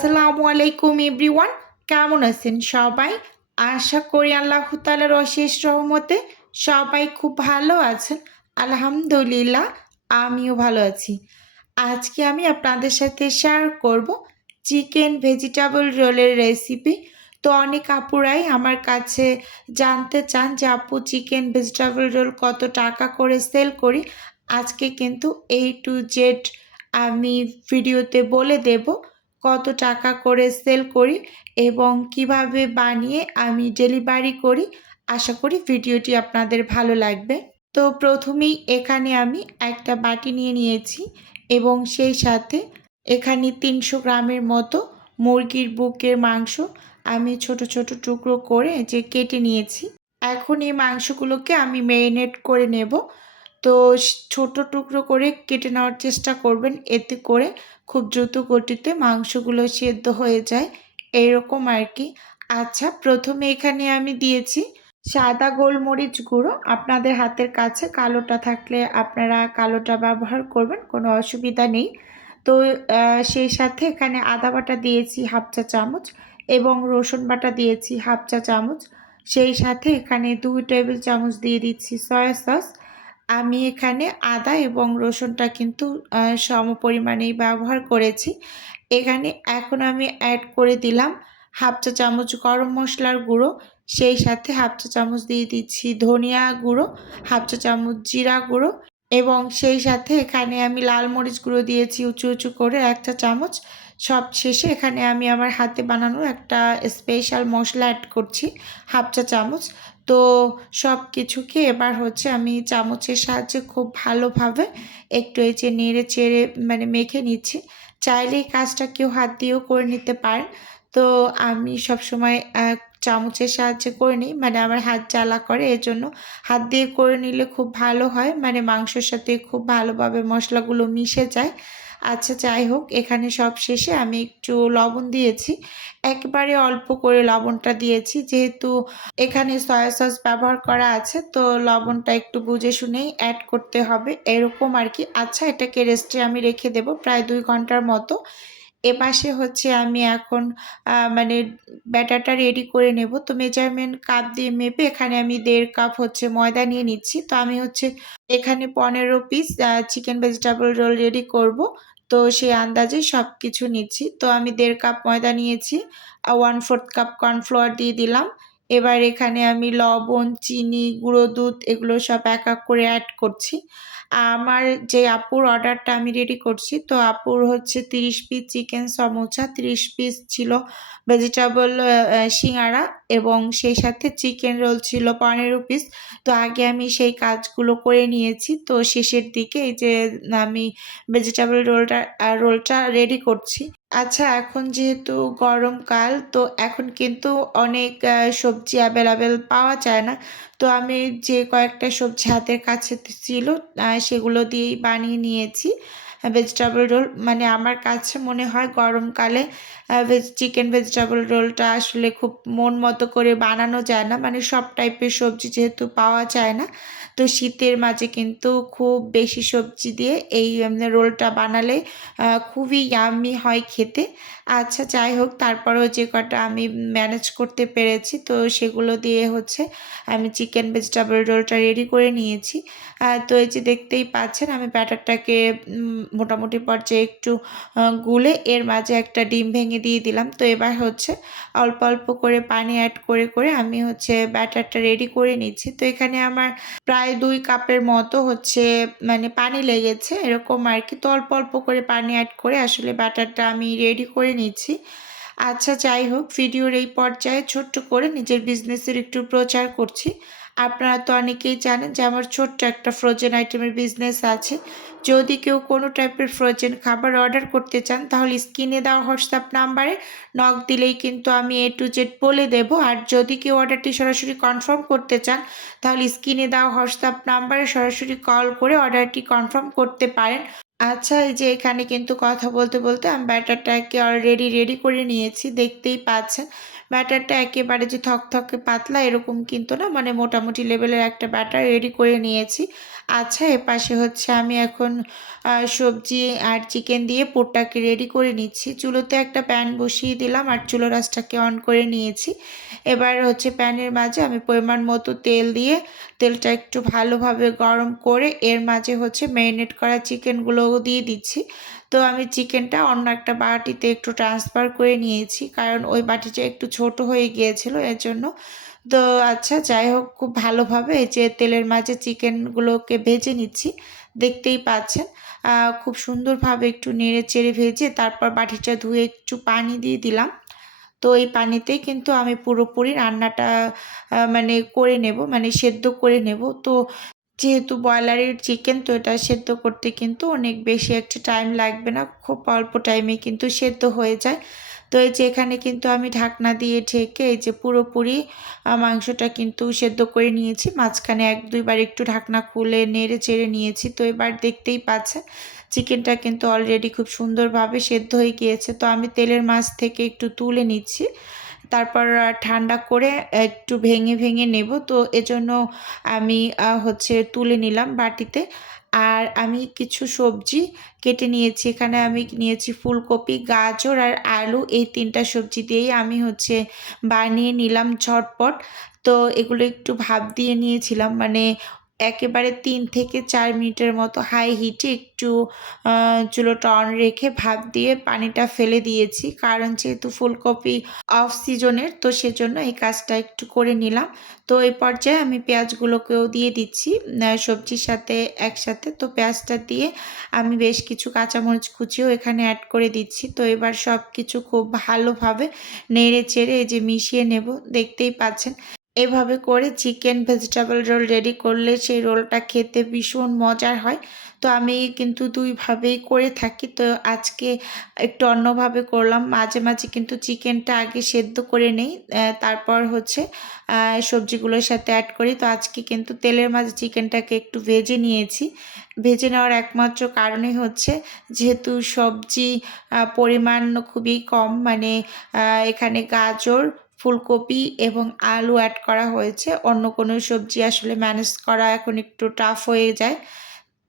আসসালামু আলাইকুম এভরিওয়ান, কেমন আছেন সবাই? আশা করি আল্লাহ তাআলার অশেষ রহমতে সবাই খুব ভালো আছেন। আলহামদুলিল্লাহ, আমিও ভালো আছি। আজকে আমি আপনাদের সাথে শেয়ার করব চিকেন ভেজিটেবল রোলের রেসিপি। তো অনেক আপুরাই আমার কাছে জানতে চান যে আপু চিকেন ভেজিটেবল রোল কত টাকা করে সেল করি। আজকে কিন্তু A to Z আমি ভিডিওতে বলে দেব কত টাকা করে সেল করি এবং কিভাবে বানিয়ে আমি ডেলিভারি করি। আশা করি ভিডিওটি আপনাদের ভালো লাগবে। তো প্রথমেই এখানে আমি একটা বাটি নিয়ে নিয়েছি এবং সেই সাথে এখানে ৩০০ গ্রামের মতো মুরগির বুকের মাংস আমি ছোট ছোট টুকরো করে কেটে নিয়েছি। এখন এই মাংসগুলোকে আমি ম্যারিনেট করে নেব। তো ছোট টুকরো করে কেটে নেওয়ার চেষ্টা করবেন, এতে করে খুব দ্রুত গতিতে মাংসগুলো সেদ্ধ হয়ে যায়, এরকম আর কি। আচ্ছা, প্রথমে এখানে আমি দিয়েছি সাদা গোলমরিচ গুঁড়ো। আপনাদের হাতের কাছে কালোটা থাকলে আপনারা কালোটা ব্যবহার করবেন, কোনো অসুবিধা নেই। তো সেই সাথে এখানে আদা বাটা দিয়েছি হাফ চা চামচ এবং রসুন বাটা দিয়েছি হাফ চা চামচ। সেই সাথে এখানে 2 টেবিল চামচ দিয়ে দিচ্ছি সয়া সস। আমি এখানে আদা এবং রসুনটা কিন্তু সমপরিমাণেই ব্যবহার করেছি। এখানে এখন আমি অ্যাড করে দিলাম হাফ চা চামচ গরম মশলার গুঁড়ো, সেই সাথে হাফ চা চামচ দিয়ে দিচ্ছি ধনিয়া গুঁড়ো, হাফ চা চামচ জিরা গুঁড়ো এবং সেই সাথে এখানে আমি লাল মরিচ গুঁড়ো দিয়েছি উঁচু উঁচু করে 1 চা চামচ। সবশেষে এখানে আমি আমার হাতে বানানো একটা স্পেশাল মশলা অ্যাড করছি হাফ চা চামচ। তো সব কিছুকে এবার আমি চামচের সাহায্যে খুব ভালোভাবে একটু নেড়ে চেড়ে মেখে নিচ্ছি। চাইলে এই কাজটা কেউ হাত দিয়েও করে নিতে পারেন। তো আমি সবসময় চামচের সাহায্যে করে নিই, আমার হাত জ্বালা করে, এজন্য হাত দিয়ে করে নিলে খুব ভালো হয়, মাংসের সাথে খুব ভালোভাবে মশলাগুলো মিশে যায়। আচ্ছা, যাই হোক, এখানে সব শেষে আমি একটু লবণ দিয়েছি, একবারে অল্প করে লবণটা দিয়েছি, যেহেতু এখানে সয়া সস ব্যবহার করা আছে, তো লবণটা একটু বুঝে শুনেই অ্যাড করতে হবে, এরকম আর কি। আচ্ছা, এটাকে রেস্টে আমি রেখে দেব প্রায় 2 ঘন্টার মতো। এপাশে আমি এখন ব্যাটারটা রেডি করে নেব। তো মেজারমেন্ট কাপ দিয়ে মেপে এখানে আমি 1.5 কাপ ময়দা নিয়ে নিচ্ছি। তো আমি এখানে 15 piece chicken vegetable roll ready করব। তো সেই আন্দাজে সবকিছু নিচ্ছি। তো আমি 1.5 কাপ ময়দা নিয়েছি, 1/4 কাপ কর্নফ্লাওয়ার দিয়ে দিলাম। এবার এখানে আমি লবণ, চিনি, গুঁড়ো দুধ এগুলো সব এক এক করে অ্যাড করছি। আমার যে আপুর অর্ডারটা আমি রেডি করছি, তো আপুর 30 পিস চিকেন সমোসা, 30 পিস ছিল ভেজিটেবল সিঙ্গারা এবং সেই সাথে চিকেন রোল ছিল 15 পিস। তো আগে আমি সেই কাজগুলো করে নিয়েছি। তো শেষের দিকে আমি ভেজিটেবল রোলটা রেডি করছি। আচ্ছা, এখন যেহেতু গরমকাল, তো এখন কিন্তু অনেক সবজি অ্যাভেলেবেল পাওয়া যায় না। তো আমি যে কয়েকটা সবজি হাতের কাছে ছিল সেগুলো দিয়েই বানিয়ে নিয়েছি ভেজিটেবল রোল। আমার কাছে মনে হয় গরমকালে চিকেন ভেজিটেবল রোলটা আসলে খুব মন মতো করে বানানো যায় না, সব টাইপের সবজি যেহেতু পাওয়া যায় না। তো শীতের মাঝে কিন্তু খুব বেশি সবজি দিয়ে এই রোলটা বানালে খুবই ইয়াম্মি হয় খেতে। আচ্ছা, যাই হোক, তারপরেও যে কটা আমি ম্যানেজ করতে পেরেছি, তো সেগুলো দিয়ে আমি চিকেন ভেজিটেবল রোলটা রেডি করে নিয়েছি। তো দেখতেই পাচ্ছেন আমি ব্যাটারটাকে মোটামুটি পর্যায়ে একটু গুলে এর মাঝে একটা ডিম ভেঙে দিয়ে দিলাম। তো এবার অল্প অল্প করে পানি অ্যাড করে করে আমি ব্যাটারটা রেডি করে নিচ্ছি। তো এখানে আমার প্রায় 2 কাপের মতো পানি লেগেছে, এরকম আর কি। তো অল্প অল্প করে পানি অ্যাড করে আসলে ব্যাটারটা আমি রেডি করে নিচ্ছি। আচ্ছা, যাই হোক, ভিডিওর এই পর্যায়ে ছোট্ট করে নিজের বিজনেসের একটু প্রচার করছি। আপনারা তো অনেকেই জানেন যে আমার ছোট্ট একটা ফ্রোজেন আইটেমের বিজনেস আছে। যদি কেউ কোনো টাইপের ফ্রোজেন খাবার অর্ডার করতে চান, তাহলে স্ক্রিনে দেওয়া হোয়াটসঅ্যাপ নাম্বারে নক দিলেই কিন্তু আমি A to Z বলে দেব। আর যদি কেউ অর্ডারটি সরাসরি কনফার্ম করতে চান, তাহলে স্ক্রিনে দেওয়া হোয়াটসঅ্যাপ নাম্বারে সরাসরি কল করে অর্ডারটি কনফার্ম করতে পারেন। আচ্ছা, এখানে কিন্তু কথা বলতে বলতে আমি ব্যাটারটাকে অলরেডি রেডি করে নিয়েছি, দেখতেই পাচ্ছেন। ব্যাটারটা একেবারে যে থকথকে পাতলা এরকম কিন্তু না, মোটামুটি লেভেলের একটা ব্যাটার রেডি করে নিয়েছি। আচ্ছা, এপাশে হচ্ছে আমি এখন সবজি আর চিকেন দিয়ে পুরটাকে রেডি করে নিচ্ছি। চুলোতে একটা প্যান বসিয়ে দিলাম আর চুলোর আঁচটাকে অন করে নিয়েছি। এবার হচ্ছে প্যানের মাঝে আমি পরিমাণ মতো তেল দিয়ে তেলটা একটু ভালোভাবে গরম করে এর মাঝে হচ্ছে ম্যারিনেট করা চিকেনগুলোও দিয়ে দিচ্ছি। তো আমি চিকেনটা অন্য একটা বাটিতে একটু ট্রান্সফার করে নিয়েছি, কারণ ওই বাটিটা একটু ছোট হয়ে গিয়েছিল এজন্য। তো আচ্ছা, যাই হোক, খুব ভালোভাবে এই যে তেলের মাঝে চিকেনগুলোকে ভেজে নিচ্ছি। দেখতেই পাচ্ছেন খুব সুন্দরভাবে একটু নেড়ে-চেড়ে ভেজে তারপর বাটিটা ধুয়ে একটু পানি দিয়ে দিলাম। তো এই পানিতেই কিন্তু আমি পুরোপুরি রান্নাটা মানে করে নেব, মানে সেদ্ধ করে নেব। তো যেহেতু ব্রয়লারের চিকেন, তো এটা সেদ্ধ করতে কিন্তু অনেক বেশি একটা টাইম লাগবে না। খুব অল্প টাইমেই কিন্তু সেদ্ধ হয়ে যায়। তো এই যে এখানে কিন্তু আমি ঢাকনা দিয়ে ঢেকে এই যে পুরোপুরি মাংসটা কিন্তু সেদ্ধ করে নিয়েছি। মাঝখানে ১-২ বার একটু ঢাকনা খুলে নেড়ে চেড়ে নিয়েছি। তো এবার দেখতেই পাচ্ছেন চিকেনটা কিন্তু অলরেডি খুব সুন্দরভাবে সেদ্ধ হয়ে গিয়েছে। তো আমি তেলের মাঝ থেকে একটু তুলে নিচ্ছি। তারপর ঠান্ডা করে একটু ভেঙে নেব। তো এজন্য আমি হচ্ছে তুলে নিলাম বাটিতে। আর আমি কিছু সবজি কেটে নিয়েছি। এখানে আমি নিয়েছি ফুলকপি, গাজর আর আলু। এই ৩ টা সবজি দিয়েই আমি হচ্ছে বানিয়ে নিলাম ঝটপট। তো এগুলো একটু ভাপ দিয়ে নিয়েছিলাম। মানে একেবারে ৩ থেকে ৪ মিনিটের মতো হাই হিটে একটু আ চুলোটা অন রেখে ভাপ দিয়ে পানিটা ফেলে দিয়েছি। কারণ যেহেতু ফুলকপি অফ সিজনের, তো সেজন্য এই কাজটা একটু করে নিলাম। তো এই পর্যায়ে আমি পেঁয়াজগুলোকেও দিয়ে দিচ্ছি সবজির সাথে একসাথে। তো পেঁয়াজটা দিয়ে আমি বেশ কিছু কাঁচামরিচ কুচিও এখানে অ্যাড করে দিচ্ছি। তো এবার সবকিছু খুব ভালোভাবে নেড়ে-চেড়ে এই যে মিশিয়ে নেব। দেখতেই পাচ্ছেন। এভাবে করে চিকেন ভেজিটেবল রোল রেডি করলে সেই রোলটা খেতে ভীষণ মজার হয়। তো আমি কিন্তু ২ ভাবেই করে থাকি। তো আজকে একটু অন্যভাবে করলাম। মাঝে কিন্তু চিকেনটা আগে সেদ্ধ করে নেই। তারপর হচ্ছে সবজিগুলোর সাথে অ্যাড করি। তো আজকে কিন্তু তেলের মাঝে চিকেনটাকে একটু ভেজে নিয়েছি। ভেজে নেওয়ার একমাত্র কারণই হচ্ছে যেহেতু সবজি পরিমাণ খুবই কম, মানে এখানে গাজর, ফুলকপি এবং আলু অ্যাড করা হয়েছে। অন্য কোনো সবজি আসলে ম্যানেজ করা এখন একটু টাফ হয়ে যায়।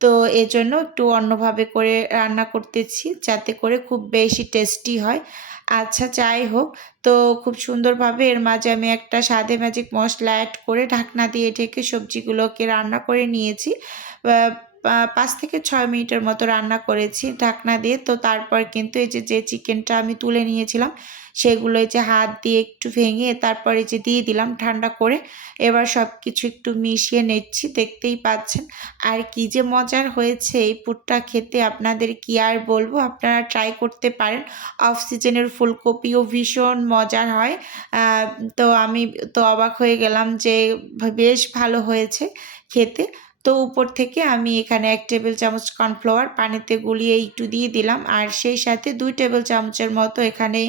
তো এজন্য একটু অন্যভাবে করে রান্না করতেছি, যাতে করে খুব বেশি টেস্টি হয়। আচ্ছা, যাই হোক, তো খুব সুন্দরভাবে এর মাঝে আমি একটা স্বাদে ম্যাজিক মসলা এড করে ঢাকনা দিয়ে ঢেকে সবজিগুলোকে রান্না করে নিয়েছি। আ ৫ থেকে ৬ মিনিটের মতো রান্না করেছি ঢাকনা দিয়ে। তো তারপর কিন্তু এই যে চিকেনটা আমি তুলে নিয়েছিলাম, সেগুলো এই যে হাত দিয়ে একটু ভেঙে তারপর এই যে দিয়ে দিলাম ঠান্ডা করে। এবার সবকিছু একটু মিশিয়ে নিচ্ছি, দেখতেই পাচ্ছেন। আর কি যে মজার হয়েছে এই পুরটা খেতে, আপনাদের কি আর বলবো, আপনারা ট্রাই করতে পারেন। অফ সিজনের ফুলকপিও ভীষণ মজার হয়। আ তো আমি তো অবাক হয়ে গেলাম যে বেশ ভালো হয়েছে খেতে। তো উপর থেকে আমি এখানে ১ টেবিল চামচ কর্নফ্লাওয়ার পানিতে গুলিয়ে একটু দিয়ে দিলাম। আর সেই সাথে ২ টেবিল চামচের মতো এখানে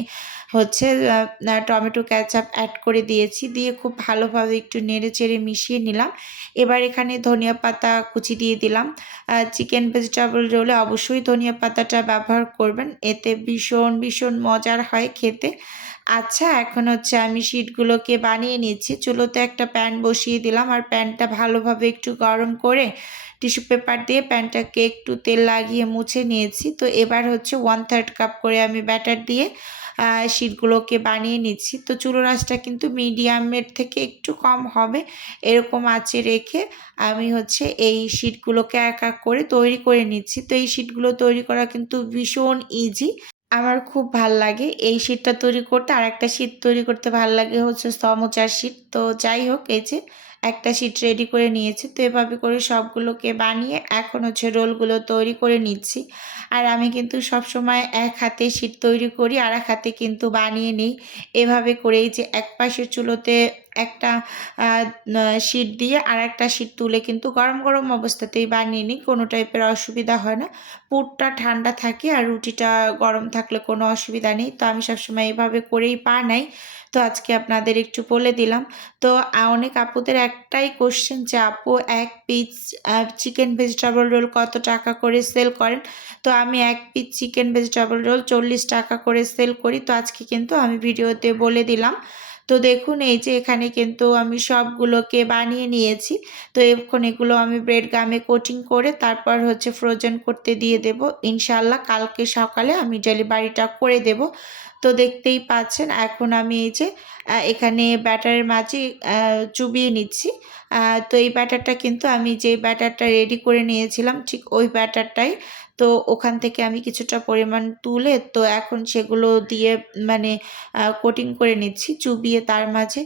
হচ্ছে আ আ টমেটো কেচাপ অ্যাড করে দিয়েছি। দিয়ে খুব ভালোভাবে একটু নেড়ে-চেড়ে মিশিয়ে নিলাম। এবার এখানে ধনিয়া পাতা কুচি দিয়ে দিলাম। চিকেন ভেজিটেবল রোলে অবশ্যই ধনিয়া পাতাটা ব্যবহার করবেন। এতে ভীষণ মজার হয় খেতে। আচ্ছা, এখন হচ্ছে আমি শিটগুলোকে বানিয়ে নিচ্ছি। চুলোতে একটা প্যান বসিয়ে দিলাম আর প্যানটা ভালোভাবে একটু গরম করে টিস্যু পেপার দিয়ে প্যানটাকে একটু তেল লাগিয়ে মুছে নিয়েছি। তো এবার হচ্ছে 1/3 কাপ করে আমি ব্যাটার দিয়ে শিটগুলোকে বানিয়ে নিচ্ছি। তো চুলার আঁচটা কিন্তু মিডিয়ামের থেকে একটু কম হবে। এরকম আঁচে রেখে আমি হচ্ছে এই শিটগুলোকে এক করে তৈরি করে নিচ্ছি। তো এই শিটগুলো তৈরি করা কিন্তু ভীষণ ইজি। আমার খুব ভাল লাগে এই শীটটা তৈরি করতে। আরেকটা শীট তৈরি করতে ভাল লাগে হচ্ছে সমোচার শীট। তো যাই হোক, এই যে একটা শীট রেডি করে নিয়েছি। তো এভাবে করে সবগুলোকে বানিয়ে এখন হচ্ছে রোলগুলো তৈরি করে নিচ্ছি। আর আমি কিন্তু সবসময় এক হাতে শীট তৈরি করি, আরেক হাতে কিন্তু বানিয়ে নিই। এভাবে করেই যে এক পাশের চুলোতে একটা আ না শীট দিয়ে আরেকটা শীট তুলে কিন্তু গরম অবস্থাতেই বানিয়ে নিই। কোনো টাইপের অসুবিধা হয় না। পুরটা ঠান্ডা থাকে আর রুটিটা গরম থাকলে কোনো অসুবিধা নেই। তো আমি সবসময় এভাবে করেই বানাই। তো আজকে আপনাদের একটু বলে দিলাম। তো অনেক আপুদের একটাই কোয়েশ্চেন যে, "আপু, ১ পিস চিকেন ভেজিটেবল রোল কত টাকা করে সেল করেন?" তো আমি ১ পিস চিকেন ভেজিটেবল রোল ৳৪০ করে সেল করি। তো আজকে কিন্তু আমি ভিডিওতে বলে দিলাম। তো দেখুন এই যে এখানে কিন্তু আমি সবগুলোকে বানিয়ে নিয়েছি। তো এখন এগুলো আমি ব্রেড গামে কোটিং করে তারপর হচ্ছে ফ্রোজেন করতে দিয়ে দেব। ইনশাআল্লাহ কালকে সকালে আমি ডেলিভারিটা করে দেব। তো দেখতেই পাচ্ছেন এখন আমি এই যে এখানে ব্যাটারের মাঝে চুবিয়ে নিচ্ছি। তো এই ব্যাটারটা কিন্তু আমি যে ব্যাটারটা রেডি করে নিয়েছিলাম ঠিক ওই ব্যাটারটাই। তো ওখান থেকে আমি কিছুটা পরিমাণ তুলে তো এখন সেগুলো দিয়ে মানে কোটিং করে নিচ্ছি চুবিয়ে তার মাঝে।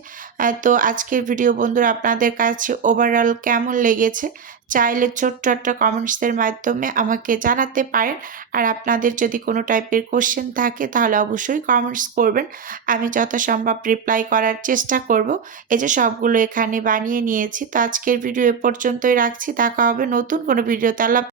তো আজকের ভিডিও বন্ধুরা আপনাদের কাছে ওভারঅল কেমন লেগেছে চাইলে ছোট্ট একটা কমেন্টসের মাধ্যমে আমাকে জানাতে পারেন। আর আপনাদের যদি কোনো টাইপের কোশ্চেন থাকে তাহলে অবশ্যই কমেন্টস করবেন, আমি যথাসম্ভব রিপ্লাই করার চেষ্টা করব। এই যে সবগুলো এখানে বানিয়ে নিয়েছি। তো আজকের ভিডিও এ পর্যন্তই রাখছি, দেখা হবে নতুন কোনো ভিডিওতে। আল্লাহ